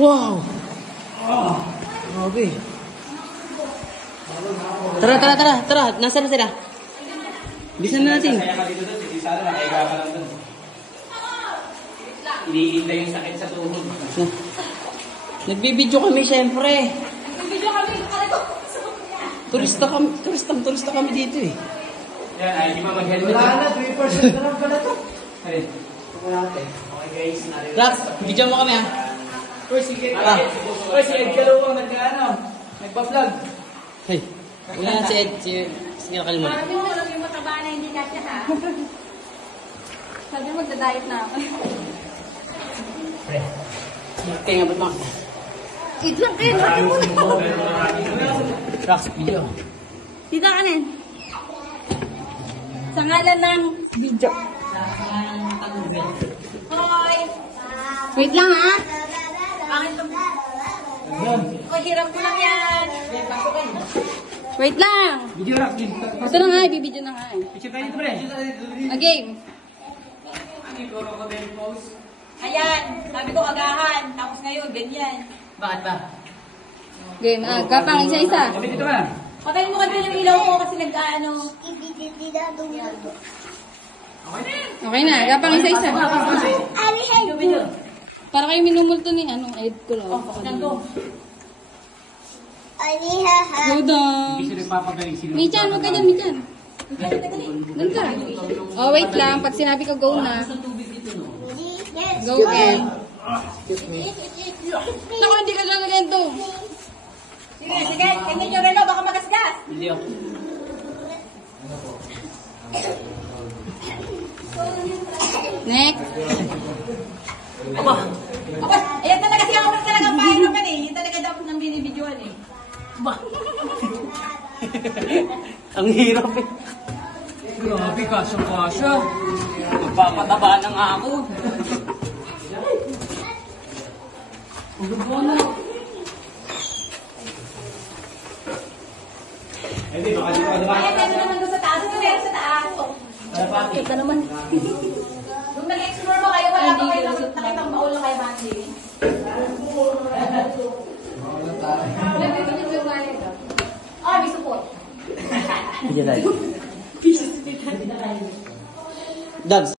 Wow! Grabe. Tara. Nasaan na sila? Bilisan na natin. Iniinda yung sakit sa tuhod. Nagbibideo kami, syempre. Nagbibideo kami. Turista kami dito eh. Yan, ay, di ba mag-helmet? Wala na, 3% na lang pala to. Ay, Okay guys, Rax, video mo kami ha. Uy, sige. Uy, si Ed Kalawang nagpa-vlog. Hey, wala na si Ed. Sige na kalimutan. Sabi mo, alam yung mataba na hindi kasya ha. Sabi mo, magda-diet na ako. Kaya nga ba't mga? Eat lang kayo, sabi mo na. Rax, video. Tita kanin. Sa ngalan ng video. Hoy! Wait lang ha. Pangit to. Hoy, hirap ko lang yan. Wait lang. Video rock din. Ito na nga, ibibidyo na nga eh. Picture tayo dito, pre. A game. Ano yung crocodile pose? Ayan, sabi ko agahan. Tapos ngayon, ganyan. Bakit ba? Game, kapang isa-isa. Sabi dito ka. Patayin mo kasi yung ilaw ko kasi nag-ano. Okay na, kapang isa-isa. Video. Para kayo minumulto ni anong Ed ko lang. Nandun. Go down. Hindi siya nagpapagaling. Sino? Michan, huwag ka dyan, Michan. Doon ka. Oh, wait lang. Pag sinabi ko go na. Go in. Naku, hindi ka lalagyan to. Sige. Tingnan nyo rin, baka magasgas. Video. Next. Aba, ayan talaga siya ako talagang pahay naman eh. Yung talaga dapat ng binibidyoan eh. Ba? Ang hirap eh. Grabe, kasya. Magpapataba na nga ako. Hindi, baka di pa naman. Ayan, tayo naman doon sa taas. Ito meron sa taas. Ito naman. Kung nag-explore mo kayo, wala pa kayo nakitang baul na kayo, Mandy. May support. Video tayo. Dance.